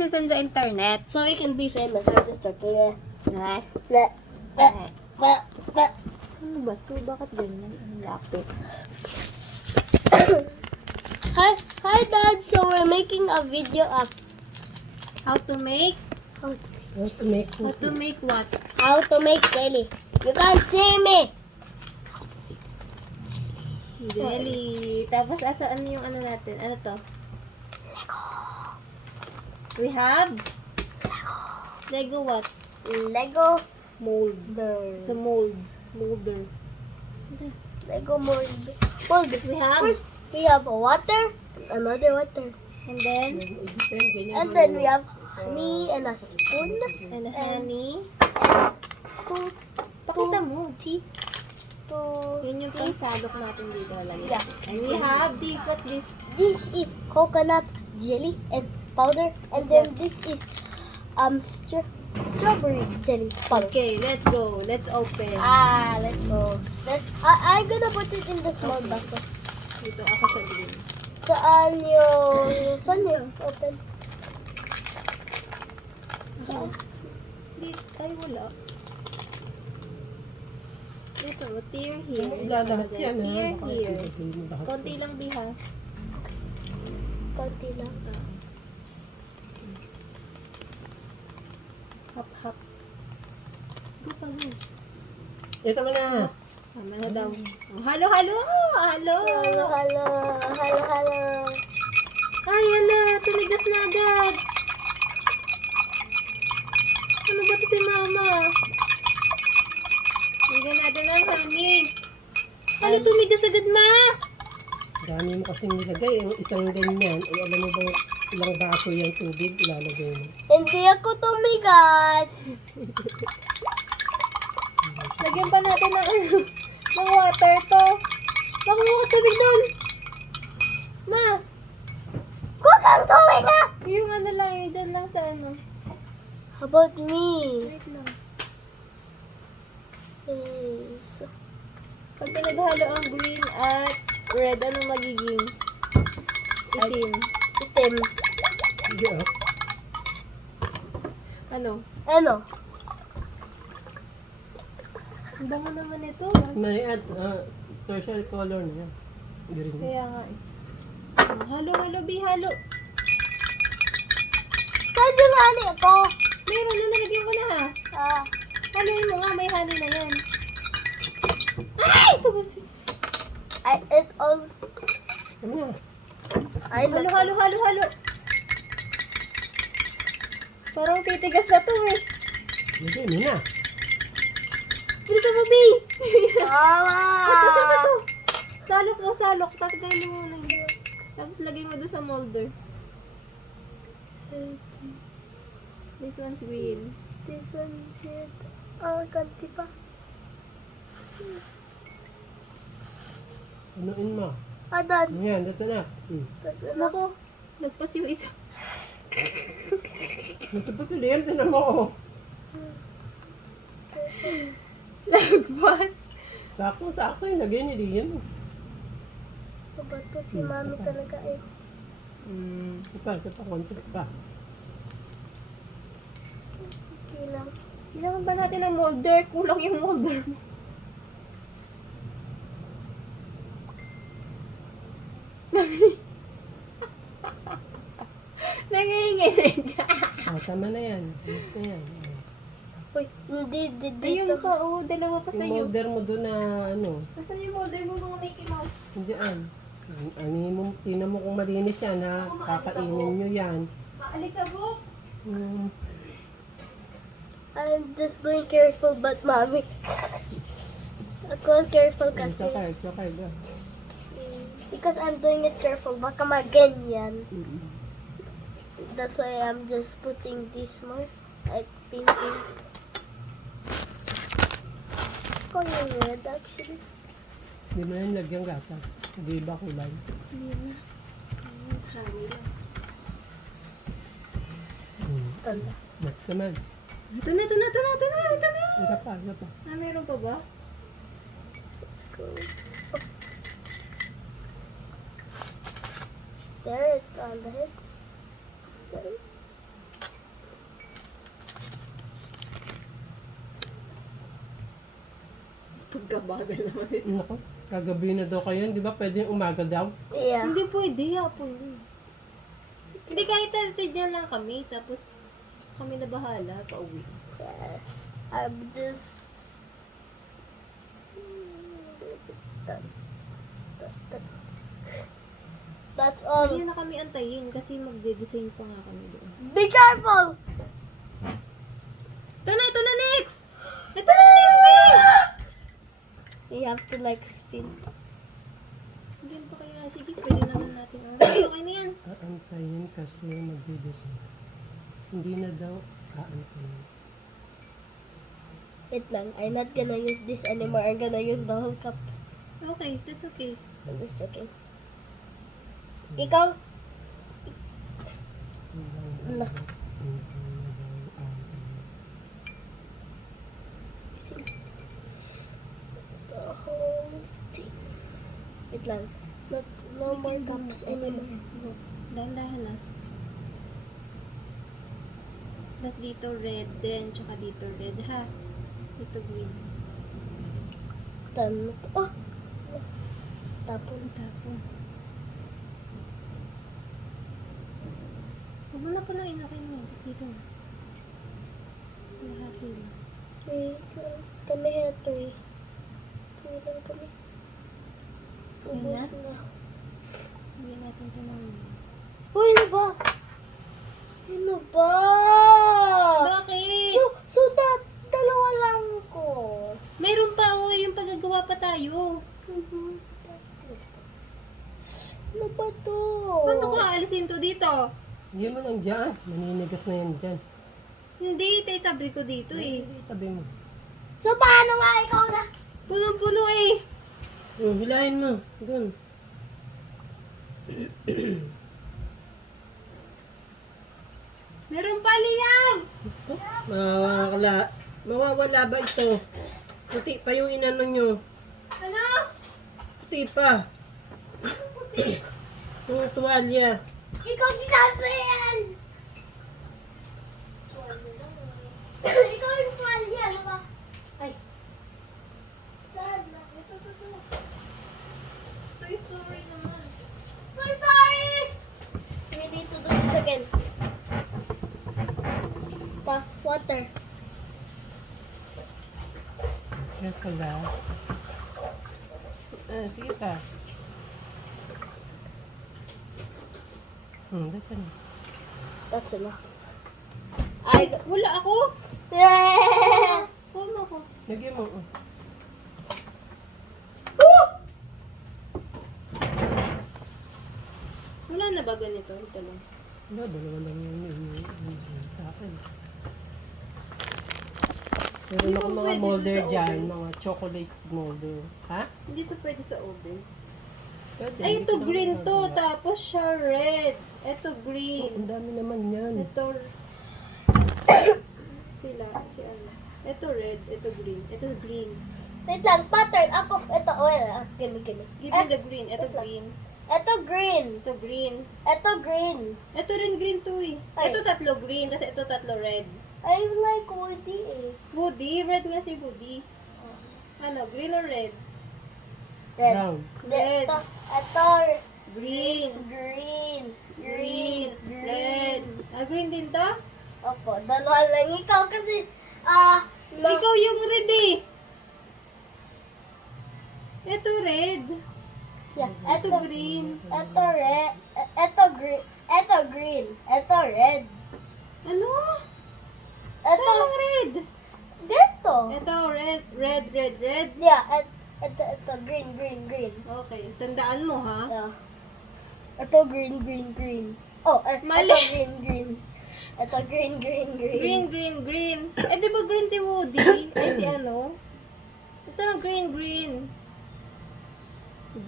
this is on the internet. So we can be famous. I'm just joking. Yes. Bleh, bleh, bleh, bleh. Ano ba to? Bakit ganyan? Ang lapit. Hi, Dad. So we're making a video of How to make? how, How to make what? how to make jelly. You can't see me. Jelly. Tapos asaan yung ano natin? Ano to? We have? Lego what? Lego Mold. birds. It's a mold. Molder. Lego mold. Mold. We have? First, we have water. Another water. And then? And then we have honey and a spoon. And honey. Two, Pakita mo. tea. Yun yung pangsadok natin dito. Lalagyan. Yeah. And we have this. What's this? This is coconut jelly and powder. And then this is strawberry jelly powder. Okay, let's go. Let's open. Let's go. I'm gonna put it in the small basket. Dito ako sa green. Saan yung open? Saan? Dito. Ay, wala. Dito. Tear here. Lahat yan, ha? Tear Baka here. ipipili lahat. Konti lang, Biha. Konti lang. Hap, hap. Go pa, go. Ito mo na. Tama na daw. Oh, halo, halo! Halo! Halo, halo. Halo, halo. Ay, ala! Tumigas na agad! Ano ba ito si Mama? Bigyan natin ng honey. Ano tumigas agad, Ma? Dami mo kasing nilagay. Yung isang ganyan. Ay, alam mo bang ilang baso yung tubig ilalagay mo? Hindi ako tumigas. Lagyan pa natin ng ng water to. Baka mo tubig doon. Ma! Huwag kang tumigas. Yung ano lang, yung dyan lang sa ano. How about me? Wait lang. Yes. Pag pinaghalo ang green at red, ano magiging? Itim. Itim. Sige, ah. Ano? Ano? Ang bango naman ito. May tertiary color na yan. Green. Kaya nga eh. Halo, halo, Bi, halo. Saan yung honey ko? Meron na, nalagyan ko na ha. Haluin mo nga, may honey na yan. Ay! Ito kasi. I ate all. Ano na? Halo, halo, halo, halo. Parang titigas na to eh. Lagay mo na. Bilisan mo, Bi! Mama! Ito. Salok mo, salok. Tatagay mo muna. Tapos lagay mo doon sa molder. This one's green. This one is here. Kanti pa. Anuin mo. Adan. Ayan, that's enough. Nako, nagpas yung isa. Ito pa si Liam, tinan mo. Oh. Nagpas. Sakto yung lagay ni Liam. Bato si mami talaga eh. Isa pa, konti pa. Okay lang. Kailangan ba natin ng molder? Kulang yung molder mo. Nanginginig. Tama na yan. Ayos na yan. Uy, hindi Ayun dito. pa, oh, dalawa pa Yung sa'yo. molder mo doon na ano, Asan yung molder mo mga Mickey Mouse? diyan. Tinan mo kung malinis yan ha. Kakainin nyo yan. Maalikabok! I'm just doing careful but mommy. Ako careful kasi. Sakay. Because I'm doing it careful. Baka maganyan. That's why I'm just putting this more. Like pink. Ako yung red actually. Hindi mo yan lagyan gatas. Hindi ba kulay? Tanda. Next naman. Ito na. Isa pa. Ah, meron pa ba? Let's go. There, it's on the head. There. Kabagal naman ito. Nako, kagabi na daw kayo, di ba? Pwede yung umaga daw. Yeah. Hindi pwede, hapon. Hindi, kahit natin dyan lang kami, tapos kami na bahala, pauwi. I'm just... That's all. Hindi na kami antayin kasi magde-design pa nga kami doon. Be careful! Ito na next! Ito na next, babe! You have to like spin. Hindi pa kaya, sige, pwede naman natin. Okay na yan. Aantayin kasi magdidesign. Hindi na daw aantayin. Wait lang, I'm not gonna use this anymore. I'm gonna use the whole cup. Okay, that's okay. It's okay. Ikaw? Ala. The whole thing. Wait lang. No more cups anymore. Dahan-dahan na. Tapos dito red din, tsaka dito red ha. Dito green. Tan. Oh! Tapon. Huwag mo na po na inakin mo. Tapos dito na. Lahat yun. Wait lang. Kami ito eh. Wait lang kami. Ubus na. Hindi natin tanongin. Uy, ano ba? Ano ba? Bakit? So that, dalawa lang ko. Mayroon pa o yung paggagawa pa tayo. Ano ba to? Paano ko aalisin to dito? Hindi mo lang dyan. Maninigas na yan dyan. Hindi, itabi ko dito eh. Tabi mo. So paano nga ikaw na? Punong-puno eh. Hilahin mo. Doon. Meron pa liyang. Mawawala ba ito? Puti pa yung inano nyo. Ano? Puti pa. Yung tuwalya. Ikaw sinabi yan! Ikaw yung pali, ano ba? Ay. Saan na? Ito. Toy Story naman. Toy Story! We need to do this again. Water. Yan pala. Sige pa. That's enough. That's enough. Wala ako. Yeah! Huwag mo ako. Lagyan mo. Wala na ba ganito? Ito lang. Wala, dalawa lang yung sa akin. Meron ako mga pwede molder sa dyan, oven? mga chocolate molder. Ha? Hindi to pwede sa oven. Pwede. Ay, hindi ito ko green naman to. nagawa. Tapos siya red. Ito Oh, green. ang dami naman yan. Ito. Si ano. Ito red. Ito green. Ito green. Wait lang, pattern. Ako, ito, gimme. Give me the green. Ito Ito lang. green. Ito green. Ito green. Ito green. Ito rin green to eh. Ay. Ito tatlo green. Tapos ito tatlo red. I like Woody eh. Woody. Red nga si Woody. Ano? Green or red? Red. Brown. Red. Ito, Green. green. Green. Red. Ah, green din to? Opo, dalawa lang ikaw kasi, Ikaw yung red eh. Ito red. yeah, Ito ito, green. ito red, ito green, ito green, ito red, Ano? ito, Saan ang red? dito. Ito red. Yeah, ito green. Okay, tandaan mo ha. Yeah. Ito green. Oh, Mali. ito green. Ito green. Green. Eh, di ba green si Woody? Ay, si ano? Ito na green.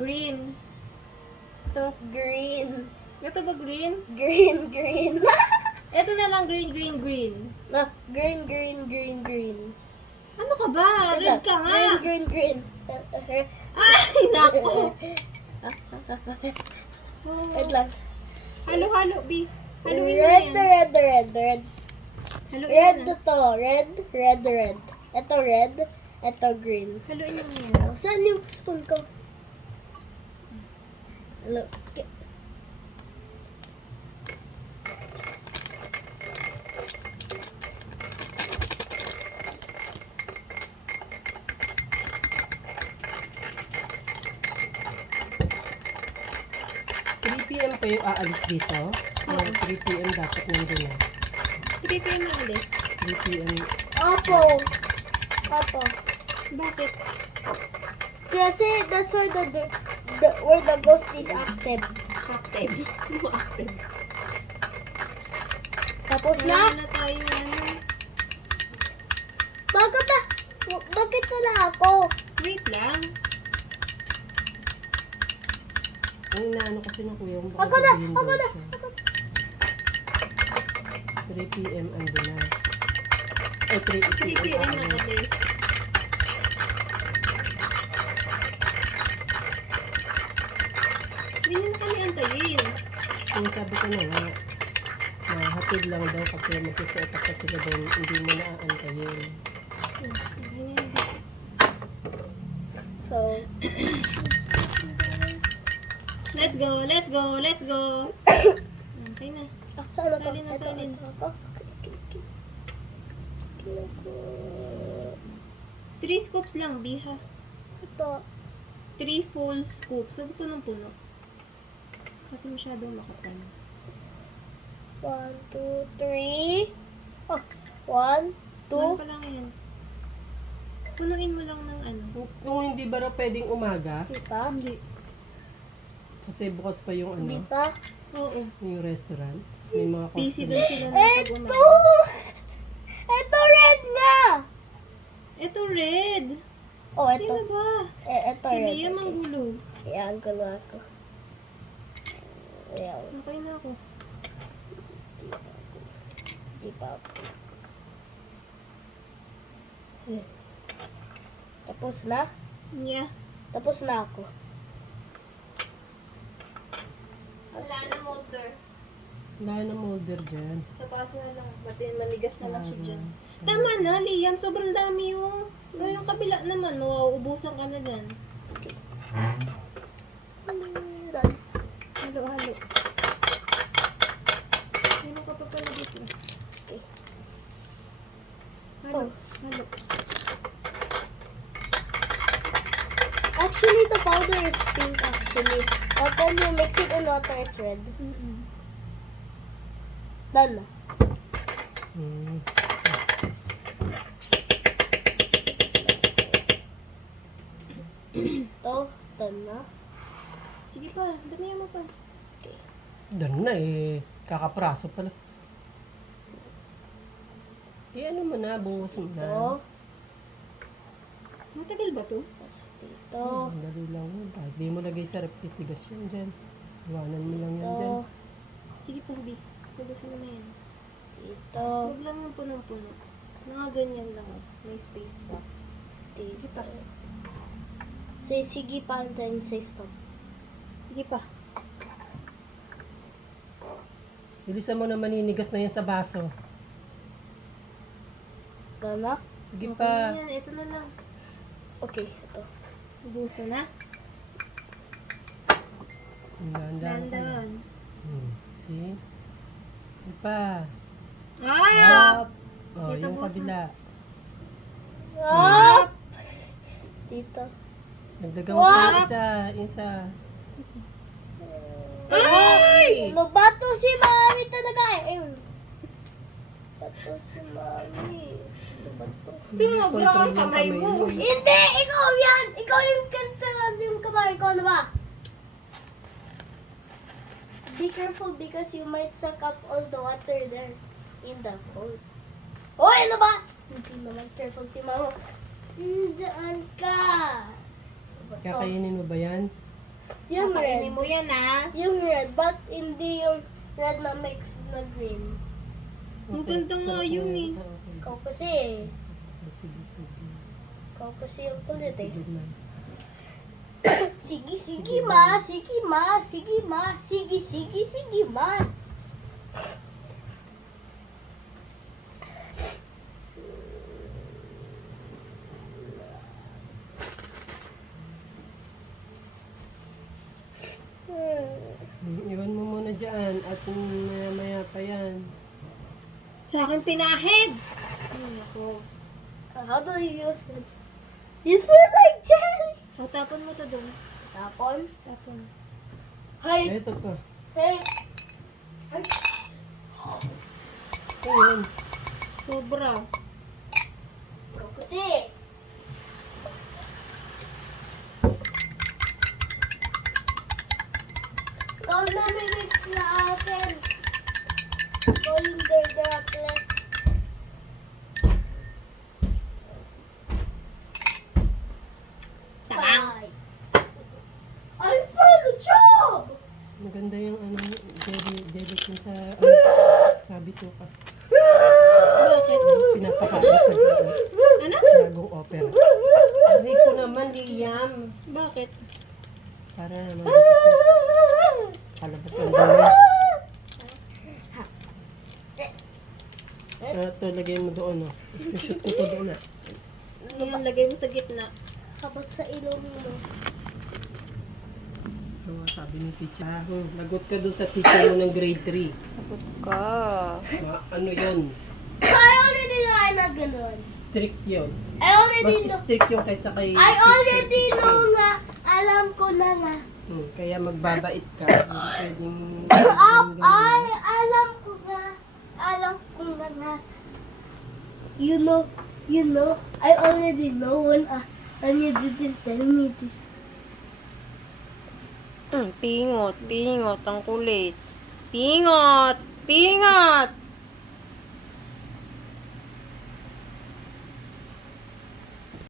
Green. Ito. Green. Ito ba green? Green. Ito na lang green. No, green. Ano ka ba? Red ka nga. Green. Ay, naku. Wait lang. Halo, B. Haluin mo Red. yan. Red Haluin Red mo na. to. Red. Ito red. Ito green. Haluin mo yan. Saan yung spoon ko? Look. 3 p.m. pa yung aalis dito. Or 3 p.m. dapat nandun na. 3 p.m. na ulit. 3 p.m. Opo. Opo. Bakit? Kasi that's where where the ghost is active. Active. Ano active? Tapos na? Wala na tayo ano. Bakit wala ako? Wait lang. Ang inaano kasi ng kuya mo. Ako na! Ako na! 3 p.m. andun na. Ay, 3 3 p.m. p.m. na aalis. ulit. Hindi na kami antayin. Kung sabi ko na nga, na hatid lang daw kasi mag-set up pa sila doon, hindi mo na aantayin. So, Let's go, let's go, let's go. Okay na. saan ako? Salin na, Ito, salin. ito ako. Okay. 3 scoops lang, Biha. Ito. 3 full scoops. So, punong-puno. Kasi masyadong makapal. 1, 2, 3. Oh, 1, 2. Ano pa lang yan? Punuin mo lang ng ano. Kung hindi ba raw pwedeng umaga, Di pa? Hindi. kasi bukas pa yung Di ano, pa? Oo. yung restaurant. May mga Busy customer. daw sila na Ito! pag-umaga. Ito red na! Ito red. Oh, ito. Sino ba? Ito Si red. Liam ang gulo. Ayan, gulo ako. Ayan. Okay na ako. Di pa ako. Ayan. Tapos na? Yeah. Tapos na ako. molder. Wala na molder dyan. Sa baso na lang. Pati manigas na lang siya Wala dyan. na. Tama na, Liam. Sobrang dami oh. Yung kabila naman, mauubusan ka na dyan. Done. Halo-halo. Sino ka pa pala dito? Okay. Halo. Oh. Halo. Actually, the powder is pink actually. But when you mix it in water, it's red. Done na. Hmm. Ito, done na. Sige pa, damihan mo pa. Doon na eh. Kakapraso pala. Eh ano mo na, buhos mo na. Ito. Matagal ba to? Tapos dito. Dali lang yun. Kahit di mo lagay sa rep, titigas yun dyan. Iwanan mo lang yan Ito. dyan. Sige pa, Bi. Pugusin mo na yan. Dito. Huwag lang yung punong-puno. Mga ganyan lang. Oh. May space pa. Dito. Say sige pa and then say stop. Sige pa. Bilisan mo na maninigas na yan sa baso. Gana? Sige Okay pa. na yan. Ito na lang. Okay, ito. Ubuhos mo na. Dahan-dahan ka na. Dandan. See? Sige pa. Ah! Up. Oh, Dito, yung buhos mo. kabila. Up! Dito. Nagdagan mo pa isa. Isa. Ay! Ano ba to si Mami talaga eh? Bato si Mami. Ano ba to? Sumobra ang kamay mo. Hindi! Ikaw yan! Ikaw yung kanta yung kamay ko. Ano ba? Be careful because you might suck up all the water there in the holes. Hoy! Ano ba? Hindi naman careful si Mama. Diyan ka! Ano ba to? Kakainin mo ba yan? Yung red. Kakainin mo yan ah. Yung red, but hindi yung red na mix na green. Ang ganda nga sarap yun na eh. ito, okay. Ikaw kasi, Sige, sige. ikaw kasi yung kulit eh. Sige na. Sige, sige ma, sige ma, sige ma, sige, sige, sige ma. at maya-maya pa yan. Sa akin pinahid. Ako. How do you use it? You smell like jelly! O, tapon mo to doon. Tapon? Tapon. Hey! Ito pa. Hey! Hey! Ayan. Sobra. Kasi! Ikaw na minix na akin. Ikaw yung droplet. Five. I found a job! Maganda yung jelly ko sa sabi to ka. Bakit? Pinapakain sa Ano? bagong opera. Sabi ko naman, Liam. Bakit? Para mabilis na palabas ang dami. Ito, lagay mo doon. Oh. Shoot ko to doon. Yan, lagay mo sa gitna. Kapag sa ilong mo. Ito, sabi ni teacher. Lagot ka doon sa teacher mo ng grade 3. Takot ka. Ano yun? I already know na ganun. Strict yun. I already Mas know. strict yung kaysa kay I already teacher know Christine. nga. Alam ko na nga. Kaya magbabait ka. Hindi pwedeng... Ay, alam ko nga. Alam ko na nga. You know, I already know when you didn't tell me this. Pingot. Ang kulit. Pingot!